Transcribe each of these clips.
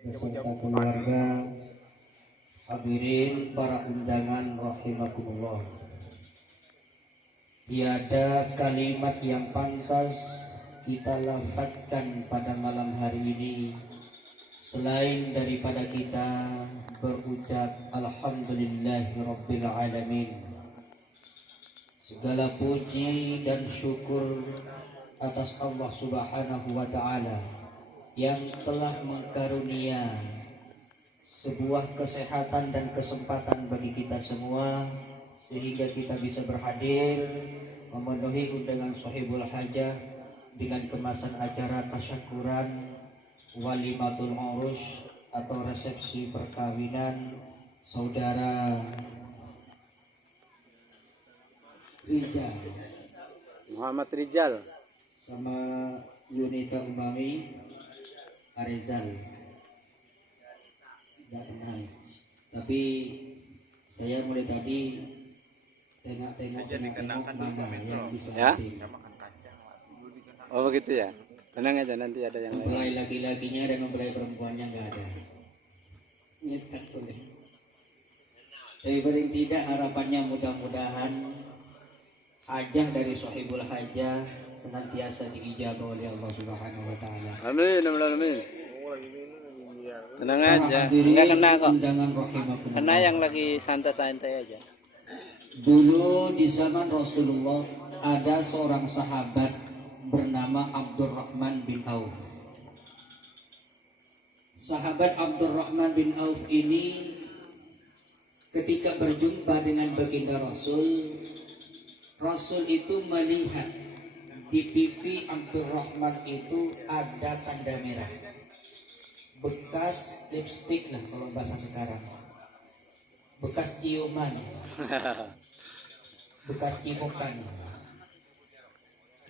beserta keluarga, hadirin para undangan rahimakumullah. Tiada kalimat yang pantas kita lafazkan pada malam hari ini selain daripada kita berucap alhamdulillahirabbil alamin. Segala puji dan syukur atas Allah Subhanahu wa taala yang telah mengkarunia sebuah kesehatan dan kesempatan bagi kita semua sehingga kita bisa berhadir memenuhi undangan Shahibul Hajah dengan kemasan acara tasyakuran walimatul urus atau resepsi perkawinan saudara Rijal Muhammad Rijal sama Yunita Umami Arezal. Tidak kenal, tapi saya mulai tadi tengok-tengok mana yang bisa ya? hadir. Oh begitu ya, tenang aja nanti ada yang lain. Mempelai laki-lakinya dan mempelai perempuannya nggak ada. Nyetak boleh. Tapi paling tidak harapannya mudah-mudahan hajah dari Shahibul Hajah senantiasa diijabah oleh Allah Subhanahu wa taala. Amin, amin. Tenang aja, enggak kena kok. Kena yang lagi santai-santai aja. Dulu di zaman Rasulullah ada seorang sahabat bernama Abdurrahman bin Auf. Sahabat Abdurrahman bin Auf ini ketika berjumpa dengan baginda Rasul, Rasul itu melihat di pipi Abdurrahman itu ada tanda merah, bekas lipstik lah kalau bahasa sekarang, bekas ciuman, bekas cipokan.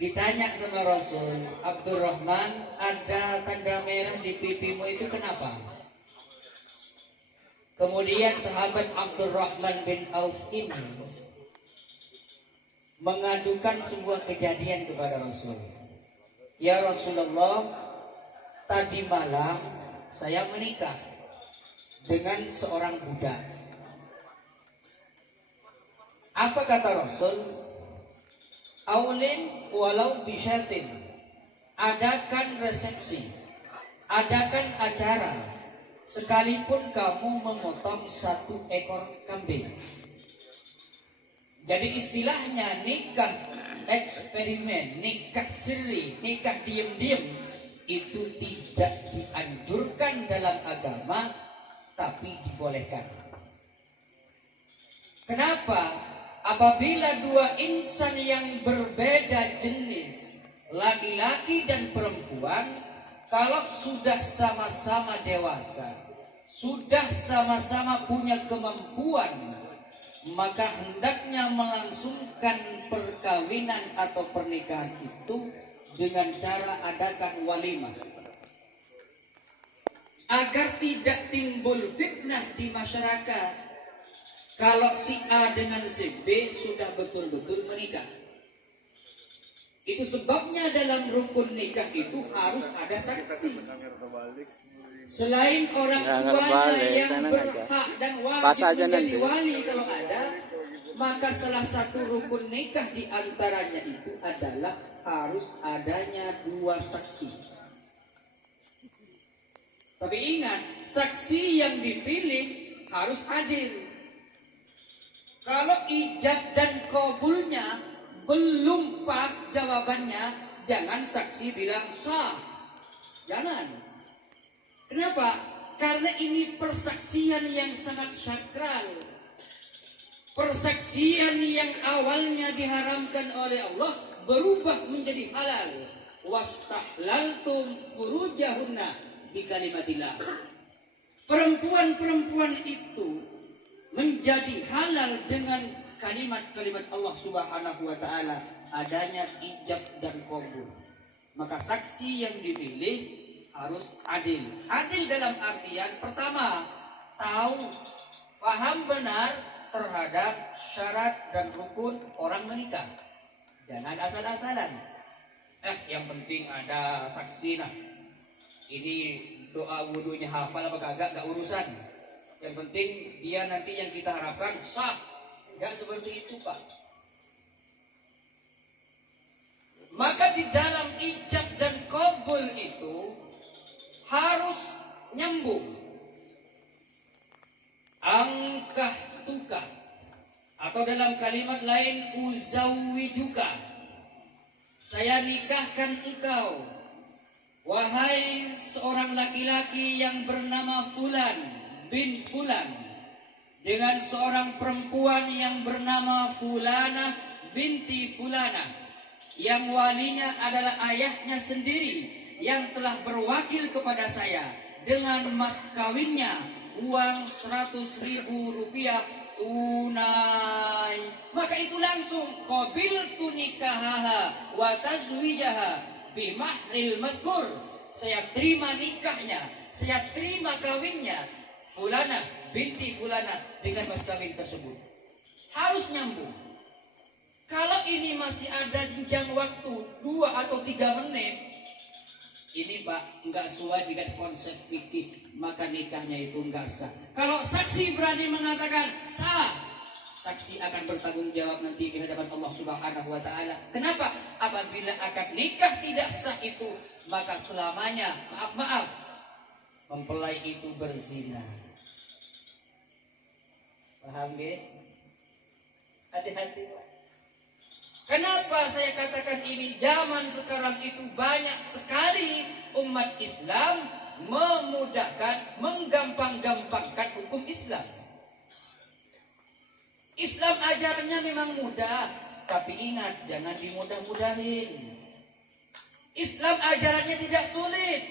Ditanya sama Rasul, Abdurrahman, ada tanda merah di pipimu itu kenapa? Kemudian sahabat Abdurrahman bin Auf ini mengadukan sebuah kejadian kepada Rasul. Ya Rasulullah, tadi malam saya menikah dengan seorang budak. Apa kata Rasul? Aulin walau bisyatin, adakan resepsi, adakan acara, sekalipun kamu memotong 1 ekor kambing. Jadi istilahnya nikah eksperimen, nikah siri, nikah diam-diam itu tidak dianjurkan dalam agama, tapi dibolehkan. Kenapa? Apabila dua insan yang berbeda jenis, laki-laki dan perempuan, kalau sudah sama-sama dewasa, sudah sama-sama punya kemampuan, maka hendaknya melangsungkan perkawinan atau pernikahan itu dengan cara adakan walimah, agar tidak timbul fitnah di masyarakat. Kalau si A dengan si B sudah betul-betul menikah, itu sebabnya dalam rukun nikah itu harus ada saksi. Selain orang tuanya yang berhak dan wajib menjadi wali kalau ada, maka salah satu rukun nikah di antaranya itu adalah harus adanya 2 saksi. Tapi ingat, saksi yang dipilih harus adil. Kalau ijab dan kabulnya belum pas jawabannya, jangan saksi bilang sah. Jangan. Kenapa? Karena ini persaksian yang sangat sakral. Persaksian yang awalnya diharamkan oleh Allah berubah menjadi halal. Wastahlaltum furujahunna bikalimatillah. Perempuan-perempuan itu menjadi halal dengan kalimat-kalimat Allah Subhanahu wa taala, adanya ijab dan qabul. Maka saksi yang dipilih harus adil. Adil dalam artian pertama, tahu, paham benar terhadap syarat dan rukun orang menikah. Jangan asal-asalan. Yang penting ada saksi nah. Ini doa wudunya hafal apa kagak gak urusan. Yang penting dia nanti yang kita harapkan sah. Gak seperti itu Pak. Maka di dalam ijab dan qabul itu harus nyambung. Angkah tukah, atau dalam kalimat lain uzawwijuka, saya nikahkan engkau wahai seorang laki-laki yang bernama Fulan bin Fulan dengan seorang perempuan yang bernama Fulanah binti Fulanah, yang walinya adalah ayahnya sendiri yang telah berwakil kepada saya dengan mas kawinnya uang 100.000 rupiah tunai. Maka itu langsung qabiltu nikahaha wa tazwijaha bimahril madkur. Saya terima nikahnya, saya terima kawinnya Fulana binti Fulana dengan mas kawin tersebut. Harus nyambung. Kalau ini masih ada jenjang waktu 2 atau 3 menit, ini Pak enggak sesuai dengan konsep fikih, maka nikahnya itu enggak sah. Kalau saksi berani mengatakan sah, saksi akan bertanggung jawab nanti di hadapan Allah Subhanahu wa taala. Kenapa? Apabila akad nikah tidak sah itu, maka selamanya maaf mempelai itu berzina. Paham nggih? Hati-hati Pak. Kenapa saya katakan ini zaman sekarang itu banyak sekali umat Islam memudahkan, menggampang-gampangkan hukum Islam. Islam ajarannya memang mudah, tapi ingat jangan dimudah-mudahin. Islam ajarannya tidak sulit.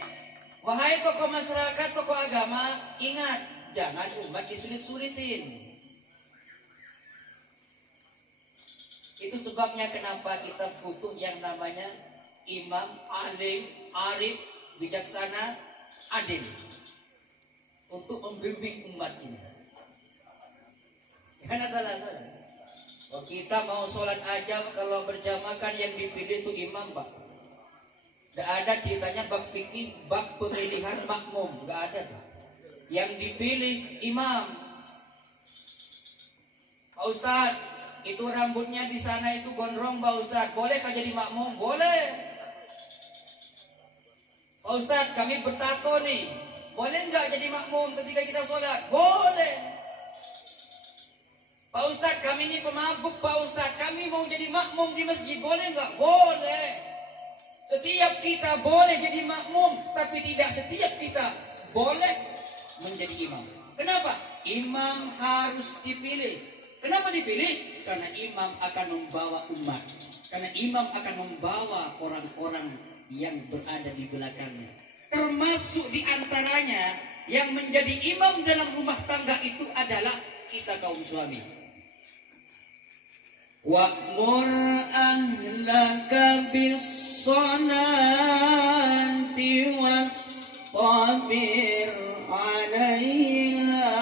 Wahai tokoh masyarakat, tokoh agama, ingat jangan umat disulit-sulitin. Itu sebabnya kenapa kita butuh yang namanya imam, alim, arif, bijaksana, adil untuk membimbing umat ini. Karena salah. Kalau kita mau sholat aja kalau berjamaah kan yang dipilih itu imam Pak. Tidak ada ceritanya bab fikih, bab pemilihan makmum, tidak ada. Yang dipilih imam. Pak Ustadz, itu rambutnya di sana itu gondrong Pak Ustadz, bolehkah jadi makmum? Boleh. Pak Ustadz, kami bertato nih, boleh nggak jadi makmum ketika kita sholat? Boleh. Pak Ustadz, kami ini pemabuk Pak Ustadz, kami mau jadi makmum di masjid, boleh nggak? Boleh. Setiap kita boleh jadi makmum, tapi tidak setiap kita boleh menjadi imam. Kenapa? Imam harus dipilih. Kenapa dipilih? Karena imam akan membawa umat. Karena imam akan membawa orang-orang yang berada di belakangnya. Termasuk di antaranya yang menjadi imam dalam rumah tangga itu adalah kita kaum suami. Wa'mur ahlaka bis-sholati wastabir 'alaiha.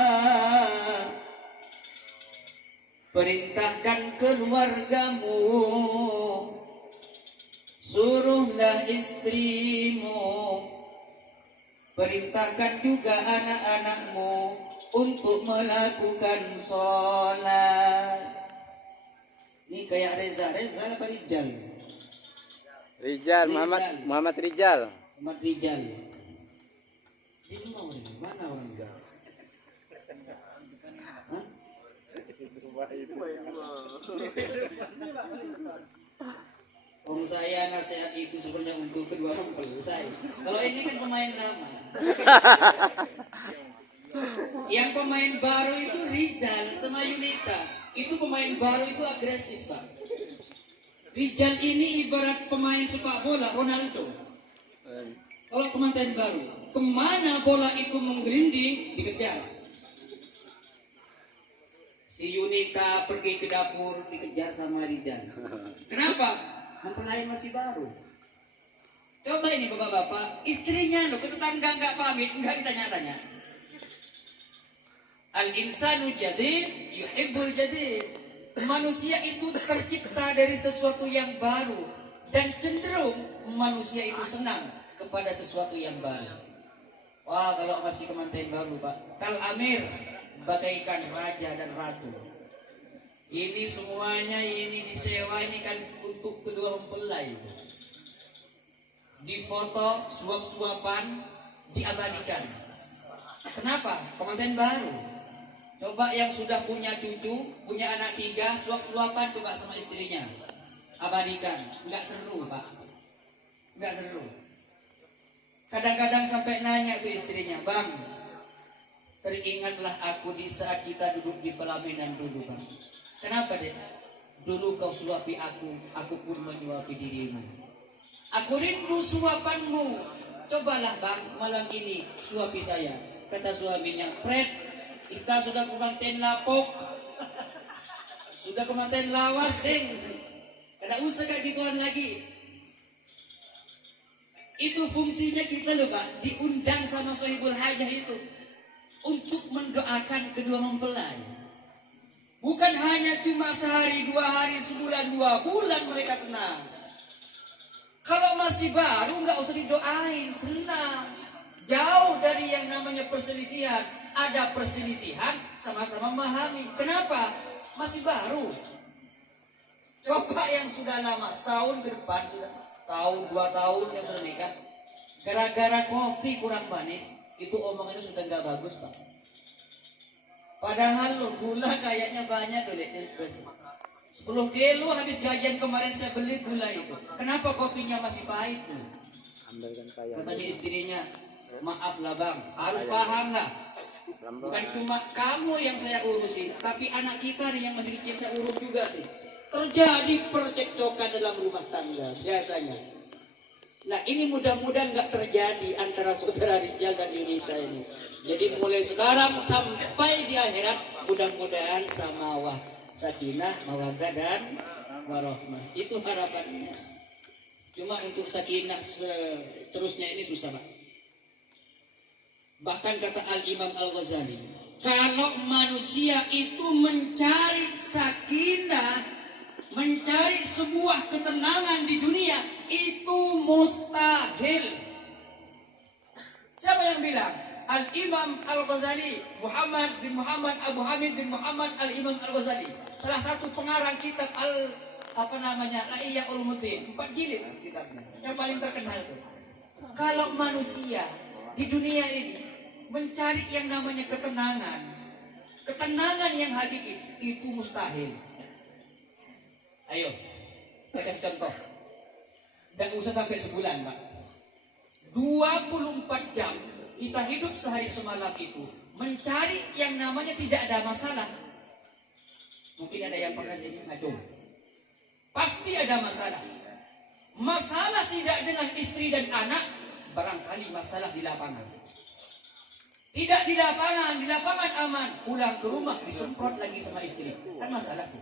Perintahkan keluargamu, suruhlah istrimu, perintahkan juga anak-anakmu untuk melakukan sholat. Ini kayak Reza apa Rijal? Rijal, Muhammad Rijal. Muhammad Rijal. Ini mana orang Rijal? Om saya nasihat itu sebenarnya untuk kedua mempelai. Kalau ini kan pemain lama. Yang pemain baru itu Rijal sama Yunita. Itu pemain baru itu agresif Pak. Rijal ini ibarat pemain sepak bola Ronaldo. Kalau pemain baru, kemana bola itu menggelinding dikejar. Si Yunita pergi ke dapur dikejar sama Rijal. Kenapa? Mempelai masih baru. Coba ini bapak-bapak, istrinya loh ke tetangga nggak pamit, nggak ditanya-tanya. Al-insanu jadid yuhibbul jadid. Manusia itu tercipta dari sesuatu yang baru dan cenderung manusia itu senang kepada sesuatu yang baru. Wah, kalau masih kemanten baru Pak, kal amir bagaikan raja dan ratu. Ini semuanya ini disewa ini kan untuk kedua mempelai. Difoto, suap-suapan, diabadikan. Kenapa? Kemanten baru. Coba yang sudah punya cucu, punya anak 3, suap-suapan coba sama istrinya. Abadikan. Enggak seru Pak. Enggak seru. Kadang-kadang sampai nanya ke istrinya, Bang, teringatlah aku di saat kita duduk di pelaminan dulu Bang. Kenapa dek? Dulu kau suapi aku pun menyuapi dirimu. Aku rindu suapanmu. Cobalah Bang, malam ini suapi saya. Kata suaminya, Fred, kita sudah kemanten lapok, sudah kemanten lawas, deng. Kada usah kayak gituan lagi. Itu fungsinya kita loh Pak, diundang sama Sohibul Hajah itu untuk mendoakan kedua mempelai. Bukan hanya cuma sehari, 2 hari, sebulan, 2 bulan mereka senang. Kalau masih baru nggak usah didoain, senang. Jauh dari yang namanya perselisihan. Ada perselisihan, sama-sama memahami. Kenapa? Masih baru. Coba yang sudah lama, setahun ke depan, tahun 2 tahun yang sudah nikah, gara-gara kopi kurang manis, itu omongannya sudah nggak bagus Pak. Padahal lo gula kayaknya banyak loh, 10 kilo habis gajian kemarin saya beli gula itu. Kenapa kopinya masih pahit tuh? Katanya istrinya, maaf lah Bang, harus paham lah. Bukan cuma kamu yang saya urusin, tapi anak kita nih yang masih kecil saya urus juga nih. Terjadi percekcokan dalam rumah tangga biasanya. Nah ini mudah-mudahan nggak terjadi antara saudara Rijal dan Yunita ini. Jadi mulai sekarang sampai di akhirat mudah-mudahan samawah, sakinah, mawaddah dan warahmah. Itu harapannya. Cuma untuk sakinah terusnya ini susah Pak. Bahkan kata Al-Imam Al-Ghazali, kalau manusia itu mencari sakinah, mencari sebuah ketenangan di dunia, itu mustahil. Siapa yang bilang? Al-Imam Al-Ghazali, Muhammad bin Muhammad Abu Hamid bin Muhammad Al-Imam Al-Ghazali, salah satu pengarang kitab Ihya Ulumuddin, 4 jilid kitabnya, yang paling terkenal itu. Kalau manusia di dunia ini mencari yang namanya ketenangan yang hakiki, itu mustahil. Ayo, saya kasih contoh. Dan usah sampai sebulan Pak, 24 jam kita hidup sehari semalam itu mencari yang namanya tidak ada masalah. Mungkin ada yang pernah jadi ngacung. Pasti ada masalah. Masalah tidak dengan istri dan anak, barangkali masalah di lapangan. Tidak di lapangan aman. Pulang ke rumah disemprot lagi sama istri. Kan masalah tuh.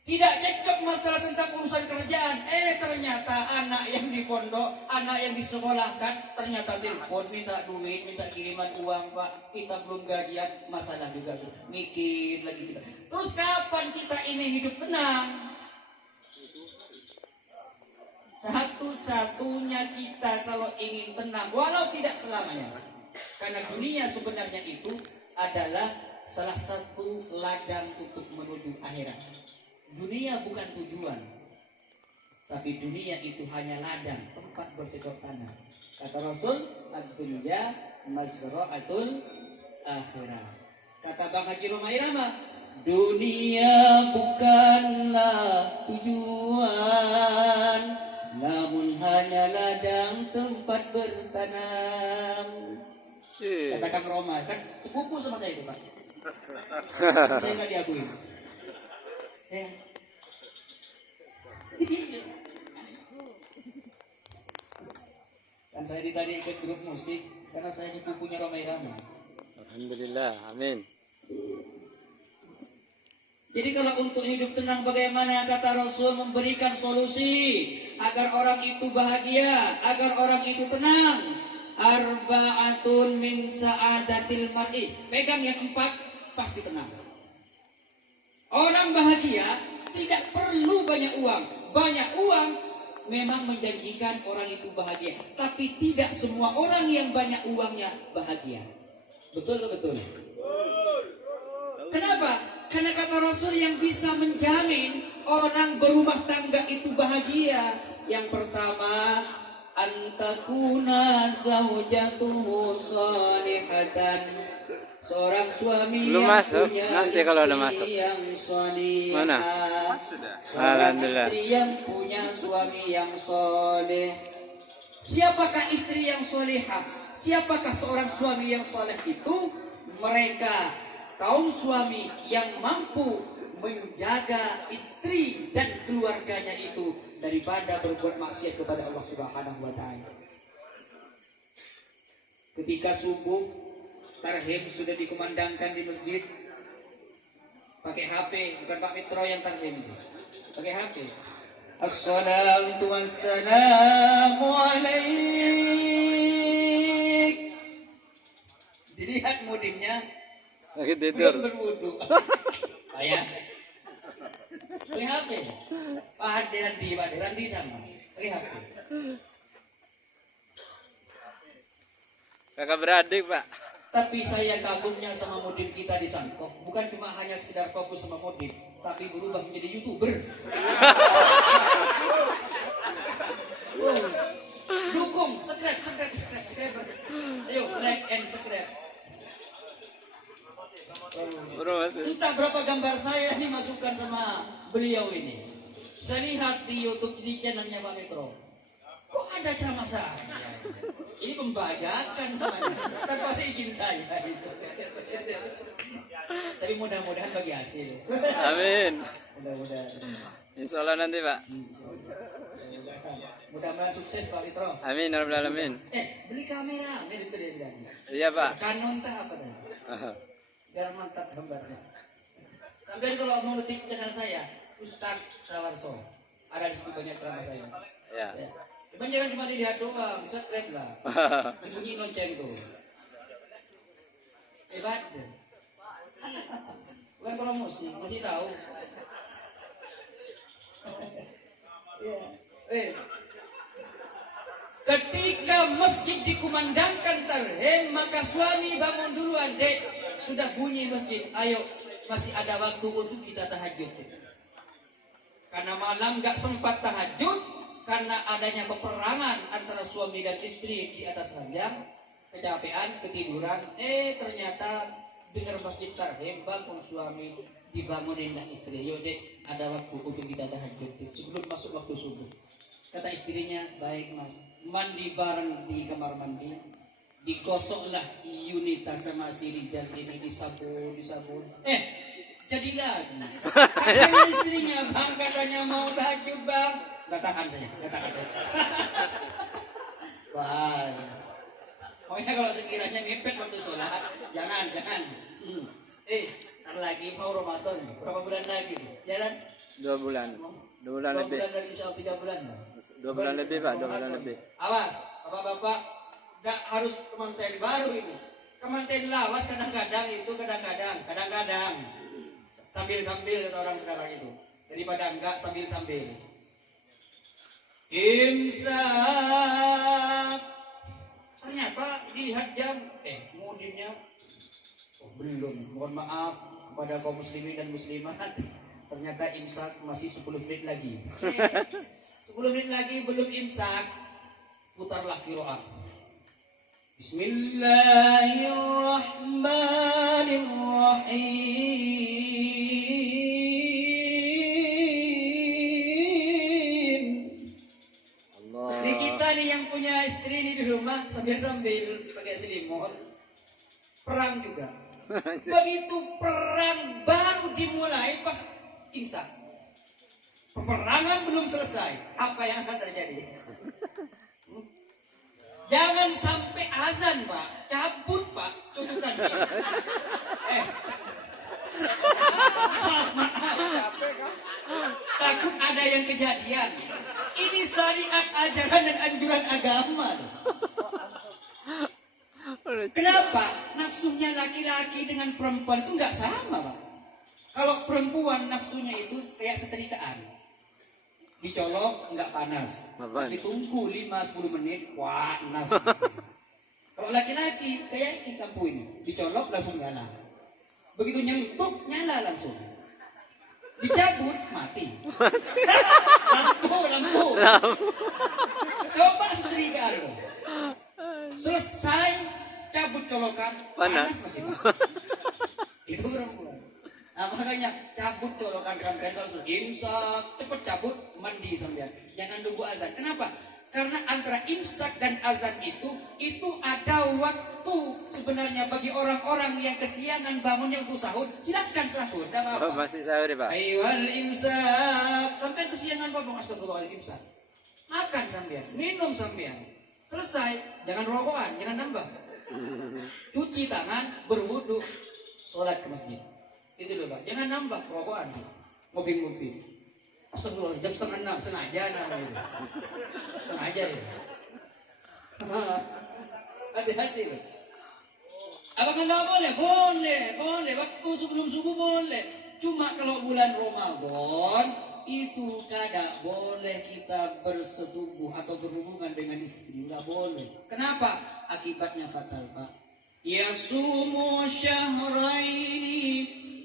Tidak cekcok masalah tentang urusan kerjaan. Ternyata anak yang di pondok, anak yang disekolahkan, ternyata telepon, minta duit, minta kiriman uang Pak. Kita belum gajian, masalah juga tuh. Mikir lagi kita. Terus kapan kita ini hidup tenang? Satu-satunya kita kalau ingin tenang, walau tidak selamanya. Karena dunia sebenarnya itu adalah salah satu ladang untuk menuju akhirat. Dunia bukan tujuan, tapi dunia itu hanya ladang, tempat bercocok tanam. Kata Rasul, ad-dunya mazra'atul akhirah. Kata Bang Haji Roma Irama, dunia bukanlah tujuan, namun hanya ladang tempat bertanam. Katakan Roma, kan sepupu sama saya itu Pak. Saya nggak diakui. Kan saya tadi ikut grup musik karena saya sepupunya Roma Irama. Alhamdulillah, amin. Jadi kalau untuk hidup tenang bagaimana kata Rasul memberikan solusi agar orang itu bahagia, agar orang itu tenang. Arba'atun min sa'adatil mar'i. Pegang yang 4 pasti tenang. Orang bahagia tidak perlu banyak uang. Banyak uang memang menjanjikan orang itu bahagia, tapi tidak semua orang yang banyak uangnya bahagia. Betul betul. Kenapa? Karena kata Rasul yang bisa menjamin orang berumah tangga itu bahagia, yang pertama, antakuna zaujatuhu salihatan, seorang suami belum yang masuk, punya nanti kalau udah istri masuk. yang salihah. Mana? Seorang Alhamdulillah. istri yang punya suami yang soleh. Siapakah istri yang solehah? Siapakah seorang suami yang soleh itu? Mereka kaum suami yang mampu menjaga istri dan keluarganya itu daripada berbuat maksiat kepada Allah Subhanahu wa taala. Ketika subuh tarhim sudah dikumandangkan di masjid, pakai HP, bukan Pak Mitro yang tarhim, pakai HP. Assalatu wassalamu alaik. Dilihat mudimnya Lagi tidur. belum berwudu. Ayah, pakai HP. Pak Randi sama, pakai HP. Kakak beradik, Pak. Tapi saya kagumnya sama mudim kita di Sangkok, bukan cuma hanya sekedar fokus sama mudim, tapi berubah menjadi YouTuber. Dukung, subscribe. Ayo, like and subscribe. Entah berapa gambar saya dimasukkan sama beliau ini. Saya lihat di YouTube di channelnya Pak Metro. Kok ada ceramah saya? Ini pembajakan namanya. Tanpa seizin saya itu. Tapi mudah-mudahan bagi hasil. Amin. Mudah-mudahan. Insya Allah nanti, Pak. Mudah-mudahan sukses Pak Metro. Amin, ya Rabbal alamin. Beli kamera, mirip dia. Iya, Pak. Canon tak apa dah? Biar mantap gambarnya. Sampai kalau mau ngetik channel saya, Ustadz Sawarso, ada di situ banyak ceramah saya. Ya. Cuman jangan cuma dilihat doang, bisa subscribe lah. Bunyi lonceng tuh. Hebat deh. Bukan kalau musik, masih tahu. Ketika masjid dikumandangkan tarhim, maka suami bangun duluan, dek. Sudah bunyi masjid, ayo masih ada waktu untuk kita tahajud. Karena malam gak sempat tahajud, karena adanya peperangan antara suami dan istri di atas ranjang, kecapean, ketiduran, ternyata dengar masjid tarhim, bangun suami, dibangunin dan istri, yuk dek, ada waktu untuk kita tahajud sebelum masuk waktu subuh. Kata istrinya, baik mas, mandi bareng di kamar mandi, digosoklah Yunita sama si Rijal ini, disabun. Jadi lagi. Katanya istrinya, bang, katanya mau tahajud bang. Gak tahan saya. Wah. Pokoknya kalau sekiranya ngepet waktu sholat, jangan. Ntar lagi mau Ramadan, berapa bulan lagi? Jalan? 2 bulan. 2 bulan lebih. 2 bulan dari insya Allah 3 bulan. 2 bulan lebih, Pak. 2 bulan lebih. Awas, bapak-bapak, gak harus kemanten baru ini. Kemanten lawas kadang-kadang. Sambil-sambil kata orang sekarang itu. Daripada enggak sambil-sambil. Imsak. Ternyata dilihat jam, mudimnya. Belum. Mohon maaf kepada kaum muslimin dan muslimat. Ternyata imsak masih 10 menit lagi. 10 menit lagi belum imsak. Putarlah qiraah. Bismillahirrahmanirrahim. Allah. Ini kita nih yang punya istri ini di rumah sambil pakai selimut. Perang juga. Begitu perang baru dimulai pas imsak. Peperangan belum selesai. Apa yang akan terjadi? Jangan sampai azan, Pak. Cabut, Pak. Tuntutannya. Maaf. Takut ada yang kejadian. Ini syariat, ajaran dan anjuran agama. Kenapa? Nafsunya laki-laki dengan perempuan itu nggak sama, Pak. Kalau perempuan nafsunya itu kayak setrikaan. dicolok nggak panas, Apaan? ditunggu 5-10 menit panas. Kalau laki-laki kayak ini lampu ini, dicolok langsung nyala. Begitu nyentuh nyala langsung. Dicabut mati. lampu. Coba setrika lo. Selesai cabut colokan, Panas. masih. Itu perempuan. Nah, makanya cabut colokan sampai langsung imsak, cepet cabut mandi sampean. Jangan nunggu azan. Kenapa? Karena antara imsak dan azan itu ada waktu sebenarnya bagi orang-orang yang kesiangan bangunnya untuk sahur. Silakan sahur, tidak apa-apa. Oh, masih sahur ya, Pak? Aywal imsak, sampai kesiangan bangun astagfirullahaladzim imsak. Makan sampean, minum sampean. Selesai, jangan rokokan, jangan nambah. Cuci tangan, berwudu, sholat ke masjid. Itu loh Pak, jangan nambah rokokan. Ngopi-ngopi. Astagfirullah, jam 5:30, sengaja namanya itu. Sengaja ya. Hati-hati loh. Apakah nggak boleh? Boleh. Waktu sebelum subuh boleh. Cuma kalau bulan Ramadan itu kada boleh kita bersetubuh atau berhubungan dengan istri. Nggak boleh. Kenapa? Akibatnya fatal Pak. Yasumu syahraini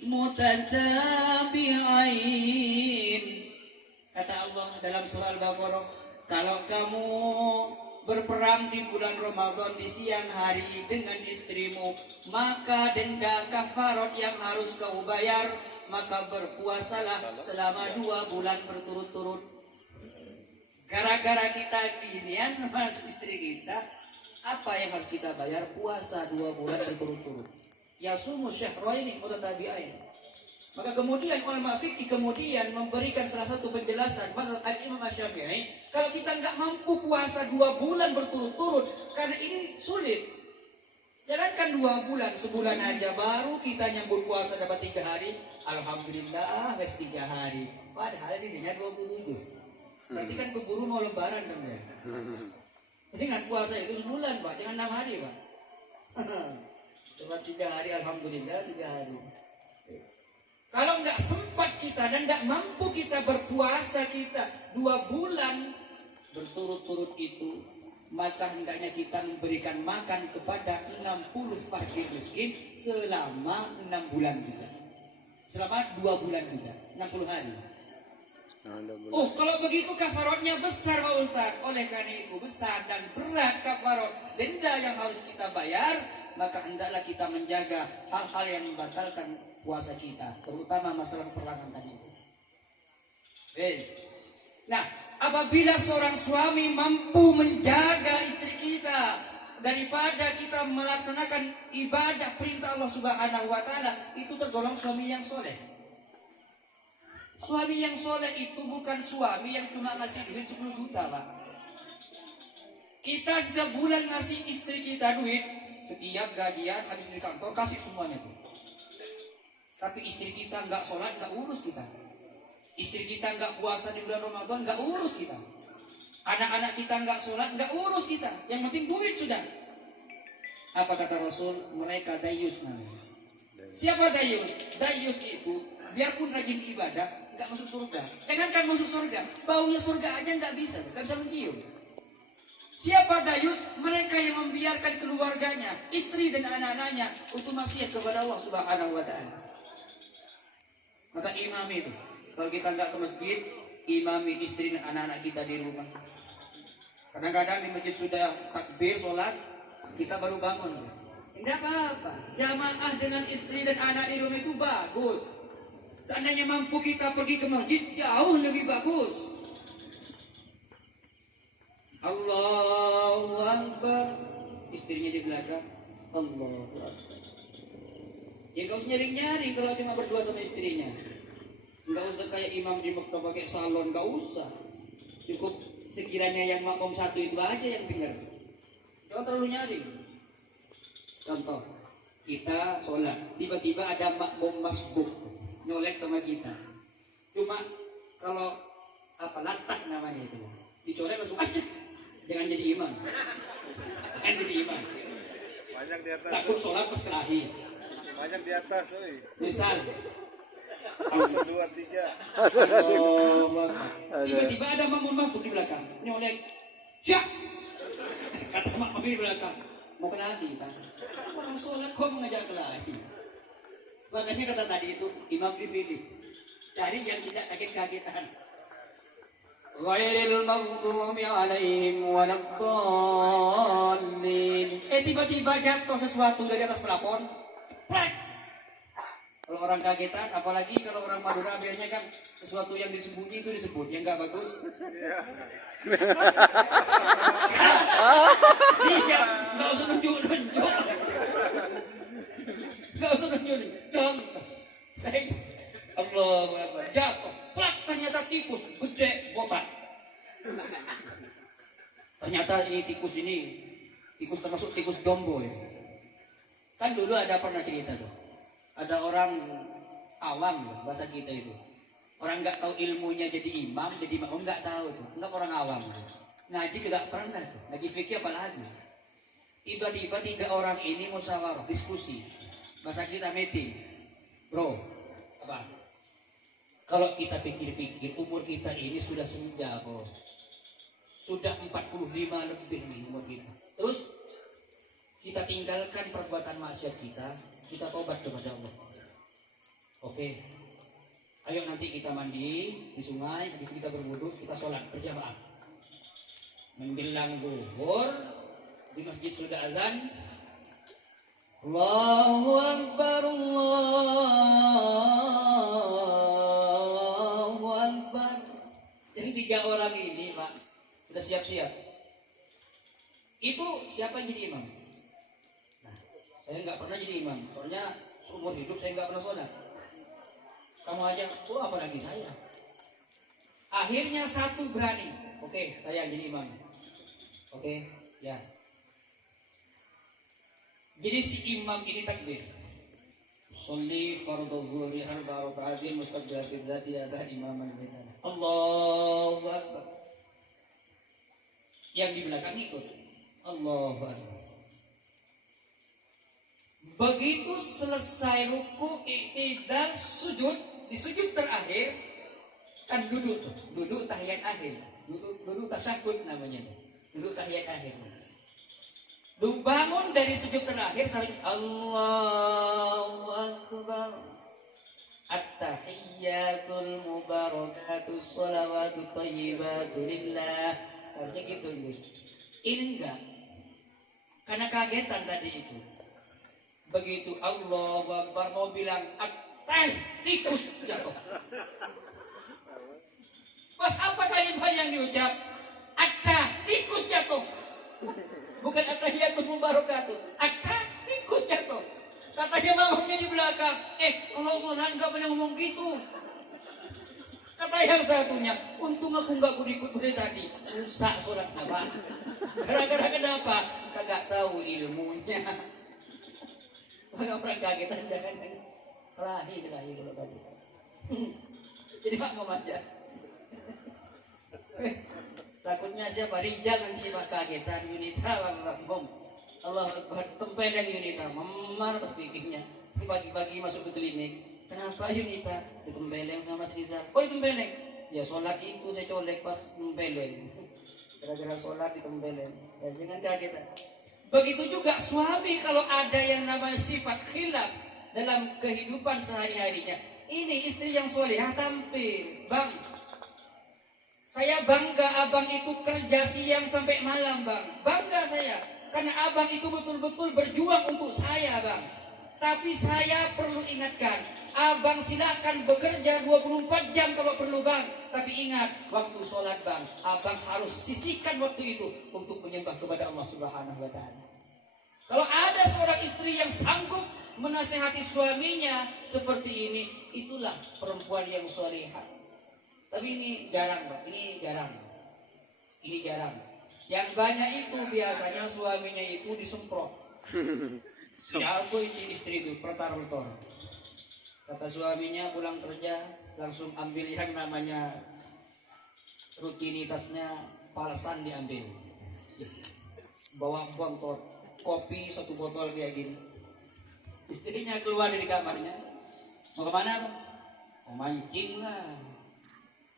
mutatabi'ain. Kata Allah dalam surah Al-Baqarah, kalau kamu berperang di bulan Ramadan di siang hari dengan istrimu, maka denda kafarat yang harus kau bayar, maka berpuasalah selama 2 bulan berturut-turut. Gara-gara kita ginian sama istri kita, apa yang harus kita bayar? Puasa 2 bulan berturut-turut. Yasumu syahraini mutatabi'ain. Maka kemudian ulama fikih kemudian memberikan salah satu penjelasan mazhab Imam Syafi'i, kalau kita nggak mampu puasa 2 bulan berturut-turut, karena ini sulit. Jangankan 2 bulan, sebulan aja baru kita nyambut puasa dapat 3 hari, alhamdulillah wes 3 hari. Padahal sisinya 27. Berarti kan keburu mau lebaran sampai. Jadi nggak puasa itu sebulan Pak, jangan 6 hari Pak. Dapat 3 hari, alhamdulillah 3 hari. Kalau nggak sempat kita dan nggak mampu kita berpuasa kita 2 bulan berturut-turut itu, maka hendaknya kita memberikan makan kepada 60 fakir miskin selama 6 bulan juga. Selama 2 bulan juga, 60 hari. Oh, kalau begitu kafaratnya besar Pak Ustaz. Oleh karena itu besar dan berat kafarat denda yang harus kita bayar, maka hendaklah kita menjaga hal-hal yang membatalkan puasa kita, terutama masalah perlahan tadi itu. Nah, apabila seorang suami mampu menjaga istri kita daripada kita melaksanakan ibadah perintah Allah Subhanahu wa taala, itu tergolong suami yang soleh. Suami yang soleh itu bukan suami yang cuma ngasih duit 10 juta, Pak. Kita setiap bulan ngasih istri kita duit, setiap gajian habis di kantor kasih semuanya tuh. Tapi istri kita nggak sholat, nggak urus kita. Istri kita nggak puasa di bulan Ramadan, nggak urus kita. Anak-anak kita nggak sholat, nggak urus kita. Yang penting duit sudah. Apa kata Rasul? Mereka dayus namanya. Siapa dayus? Dayus itu biarpun rajin ibadah, nggak masuk surga. Jangankan masuk surga, baunya surga aja nggak bisa mencium. Siapa dayus? Mereka yang membiarkan keluarganya, istri dan anak-anaknya untuk maksiat kepada Allah Subhanahu wa taala. Maka imam itu, kalau kita nggak ke masjid, imami istri dan anak-anak kita di rumah. Kadang-kadang di masjid sudah takbir sholat, kita baru bangun. Tidak apa-apa, jamaah dengan istri dan anak di rumah itu bagus. Seandainya mampu kita pergi ke masjid, jauh lebih bagus. Allahu Akbar, istrinya di belakang, Allahu Akbar. Ya gak usah nyari-nyari kalau cuma berdua sama istrinya. Gak usah kayak imam di Mekah pakai salon, gak usah. Cukup sekiranya yang makmum satu itu aja yang dengar. Jangan terlalu nyari. Contoh, kita sholat, tiba-tiba ada makmum masbuk nyolek sama kita. Cuma kalau latak namanya itu, dicolek langsung aja. Jangan jadi imam. Jangan jadi imam. Banyak di atas. Takut sholat pas terakhir. Banyak di atas, oi. Misal Dua, tiga. Tiba-tiba ada makmum mabuk di belakang. Nyolek. Siap. Kata makmum di belakang. Mau kena hati kan? Orang sholat kok mengajak kelahi. Makanya kata tadi itu imam dipilih. Cari yang tidak kaget-kagetan. Ghairil maghdubi alaihim waladdallin. Tiba-tiba jatuh sesuatu dari atas plafon. Plek. Kalau orang kagetan, apalagi kalau orang Madura biasanya kan sesuatu yang disembunyi itu disebut, yang nggak bagus. Iya, nggak usah nunjuk. Nggak usah nunjuk. Contoh, saya Allah jatuh, plak ternyata tikus gede botak. Ternyata ini tikus termasuk tikus jombo ya. Kan dulu ada pernah cerita tuh. Ada orang awam bahasa kita itu. Orang nggak tahu ilmunya jadi imam, jadi makmum nggak tahu tuh. Enggak orang awam. Ngaji nggak pernah tuh. Lagi fikih apalagi. Tiba-tiba 3 orang ini musyawarah, diskusi. Bahasa kita meeting. Bro, apa? Kalau kita pikir-pikir umur kita ini sudah senja, bro. Sudah 45 lebih nih umur kita. Terus kita tinggalkan perbuatan maksiat kita tobat kepada Allah. Oke. Ayo nanti kita mandi di sungai, habis kita berwudu, kita sholat berjamaah. Menjelang zuhur di masjid sudah azan. Allahu Akbar, Allahu Akbar. Yang 3 orang ini, Pak, sudah siap-siap. Itu siapa yang jadi imam? Nah, saya nggak pernah jadi imam. Soalnya seumur hidup saya nggak pernah sholat. Kamu aja, tuh apa lagi saya? Akhirnya satu berani. Oke, saya jadi imam. Oke, ya. Jadi si imam ini takbir. Sholli fardhu zuhri arba'a raka'atin mustaqbil qiblati ada imaman baitana. Allahu Akbar. Yang di belakang ikut. Allahu Akbar. Begitu selesai ruku, i'tidal, sujud, di sujud terakhir kan duduk tuh, duduk tahiyat akhir, duduk tasyahud namanya, duduk tahiyat akhir. Lu bangun dari sujud terakhir sampai Allahu Akbar. At-tahiyyatul mubarakatus shalawatut thayyibatu lillah. Seharusnya gitu. Ini enggak. Karena kagetan tadi itu. Begitu Allahu Akbar mau bilang tikus jatuh. Pas apa kalimat yang diucap? Tikus jatuh. Bukan at-tahiyatul mubarakatuh. Tikus jatuh. Katanya mamanya di belakang. Kalau sholat nggak boleh ngomong gitu. Kata yang satunya, untung aku nggak ikut dari tadi. Rusak sholat apa? Gara-gara kenapa? Kagak tahu ilmunya. Orang kagetan jangan kelahi kalau tadi. Jadi mak ngomong aja. Takutnya siapa? Rijal nanti mak kagetan Yunita bang. Allah tempeleng Yunita, memar pikirnya. Pagi-pagi masuk ke klinik. Kenapa Yunita? Ditempeleng sama Mas Rizal. Oh ditempeleng? Ya sholat itu saya colek pas tempeleng. Gara-gara sholat ditempeleng. Ya jangan kaget. Begitu juga suami kalau ada yang namanya sifat khilaf dalam kehidupan sehari-harinya. Ini istri yang solehah tampil. Bang, saya bangga abang itu kerja siang sampai malam bang. Bangga saya. Karena abang itu betul-betul berjuang untuk saya bang. Tapi saya perlu ingatkan. Abang silakan bekerja 24 jam kalau perlu bang. Tapi ingat, waktu sholat bang, abang harus sisihkan waktu itu untuk menyembah kepada Allah Subhanahu wa Ta'ala. Kalau ada seorang istri yang sanggup menasihati suaminya seperti ini, itulah perempuan yang sholihah. Tapi ini jarang bang, ini jarang. Yang banyak itu biasanya suaminya itu disemprot. Ya aku istri itu pertar-pertar. Kata suaminya pulang kerja langsung ambil yang namanya rutinitasnya palsan diambil. Bawa botol kopi 1 botol kayak gini. Istrinya keluar dari kamarnya. Mau kemana? Mancing lah,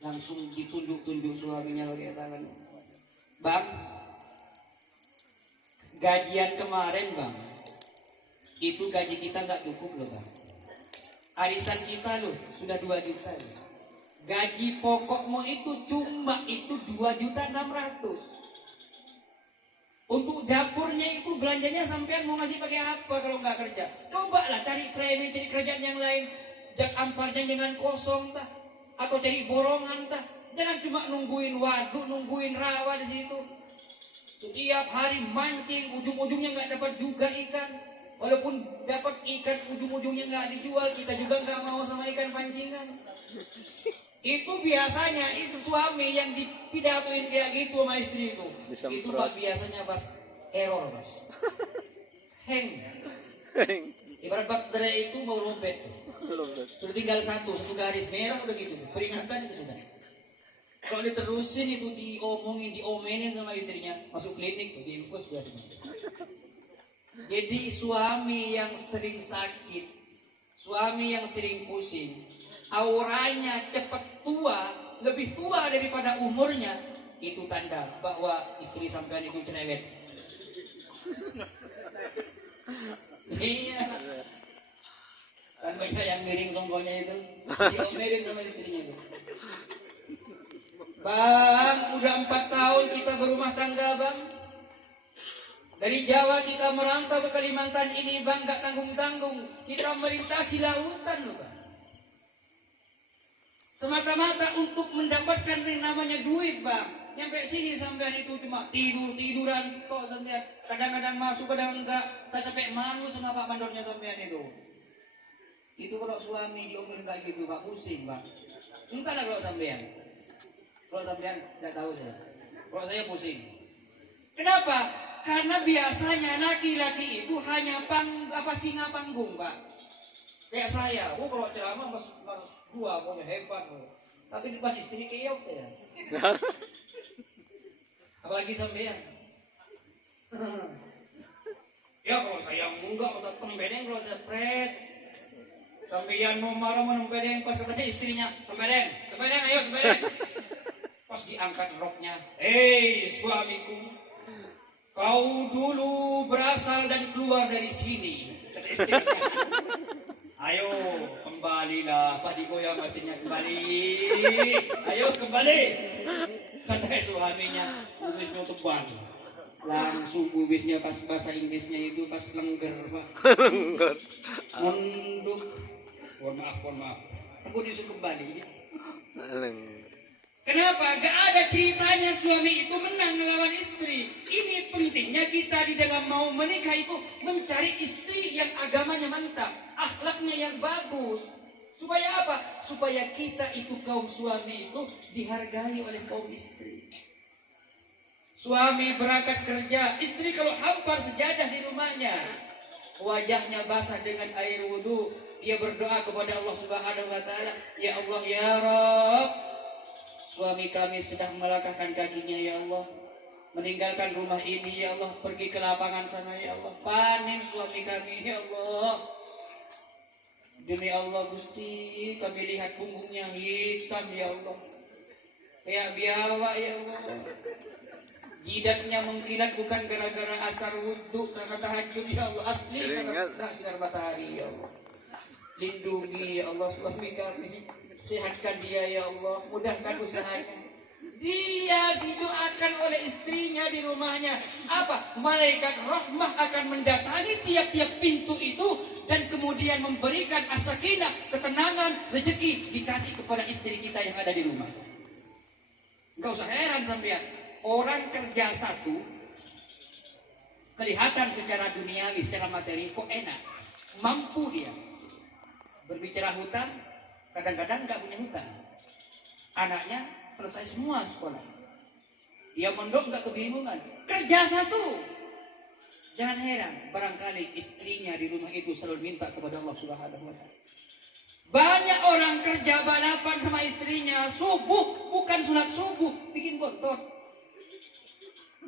langsung ditunjuk-tunjuk suaminya pakai tangan. Bang, gajian kemarin bang, itu gaji kita nggak cukup loh bang. Arisan kita loh sudah 2 juta. Gaji pokokmu itu cuma itu 2.600.000. Untuk dapurnya itu belanjanya sampean mau ngasih pakai apa kalau nggak kerja? Cobalah cari premi, cari kerjaan yang lain. Jak amparnya jangan kosong tah, atau cari borongan tah. Jangan cuma nungguin waduk, nungguin rawa di situ. Setiap hari mancing, ujung-ujungnya nggak dapat juga ikan. Walaupun dapat ikan, ujung-ujungnya nggak dijual, kita juga nggak mau sama ikan pancingan. Itu biasanya istri suami yang dipidatuin kayak gitu sama istri itu. Itu pak biasanya pas error mas. Heng. Ibarat baterai itu mau lompat. Sudah tinggal satu garis merah udah gitu. Peringatan itu sudah. Kalau diterusin itu diomenin sama istrinya, masuk klinik tuh, diinfus biasanya. Jadi suami yang sering sakit, suami yang sering pusing, auranya cepat tua, lebih tua daripada umurnya, itu tanda bahwa istri sampean itu cerewet. Iya. Kan banyak yang miring tongkolnya itu, diomelin sama istrinya itu. Bang, udah 4 tahun kita berumah tangga bang. Dari Jawa kita merantau ke Kalimantan ini bang, gak tanggung-tanggung. Kita melintasi lautan loh bang. Semata-mata untuk mendapatkan yang namanya duit bang. Nyampe sini sampean itu cuma tiduran kok sampean. Kadang-kadang masuk, kadang enggak. Saya sampai malu sama pak mandornya sampean itu. Itu kalau suami diomelin kayak gitu pak, pusing bang. Entahlah kalau sampean. Kalau sampean tidak tahu saya. Kalau saya pusing. Kenapa? Karena biasanya laki-laki itu hanya singa panggung pak. Kayak saya, kalau ceramah mas 2 pokoknya hebat. Tapi depan istri keok saya. Apalagi sampean. Ya kalau saya enggak udah kembedeng kalau saya pret. Sampean mau marah menempedeng pas katanya istrinya, kembedeng ayo kembedeng. Pas diangkat roknya, hei suamiku, kau dulu berasal dan keluar dari sini. Ayo kembalilah, Pak digoyang hatinya kembali. Ayo kembali. Kata suaminya, ubitnya tebal. Langsung ubitnya pas bahasa Inggrisnya itu pas lengger Pak. Munduk. Mohon maaf. Aku disuruh kembali. Kenapa? Gak ada ceritanya suami itu menang melawan istri. Ini pentingnya kita di dalam mau menikah itu mencari istri yang agamanya mantap, akhlaknya yang bagus. Supaya apa? Supaya kita itu kaum suami itu dihargai oleh kaum istri. Suami berangkat kerja, istri kalau hampar sejadah di rumahnya, wajahnya basah dengan air wudhu, dia berdoa kepada Allah Subhanahu wa taala, ya Allah ya Rabb, suami kami sedang melangkahkan kakinya ya Allah, meninggalkan rumah ini ya Allah, pergi ke lapangan sana ya Allah, panen suami kami ya Allah. Demi Allah Gusti, kami lihat punggungnya hitam ya Allah, kayak biawak ya Allah. Jidatnya mengkilat bukan gara-gara asar wudhu, karena tahajud ya Allah, asli karena sinar matahari ya Allah. Lindungi ya Allah suami kami, sehatkan dia ya Allah, mudahkan usahanya. Dia didoakan oleh istrinya di rumahnya. Apa? Malaikat rahmah akan mendatangi tiap-tiap pintu itu dan kemudian memberikan as-sakinah, ketenangan, rezeki dikasih kepada istri kita yang ada di rumah. Enggak usah heran sampean, orang kerja satu kelihatan secara duniawi, secara materi kok enak, mampu dia. Berbicara hutang, kadang-kadang nggak punya hutang. Anaknya selesai semua sekolah. Dia mondok nggak kebingungan. Kerja satu. Jangan heran, barangkali istrinya di rumah itu selalu minta kepada Allah Subhanahu wa taala. Banyak orang kerja balapan sama istrinya, subuh bukan sholat subuh, bikin bontot.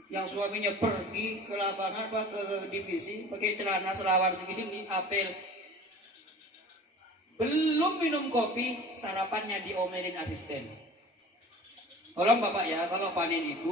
Yang suaminya pergi ke lapangan, ke divisi, pakai celana selawar segini, apel. sebelum minum kopi, sarapannya diomelin asisten. Tolong Bapak ya, kalau panen itu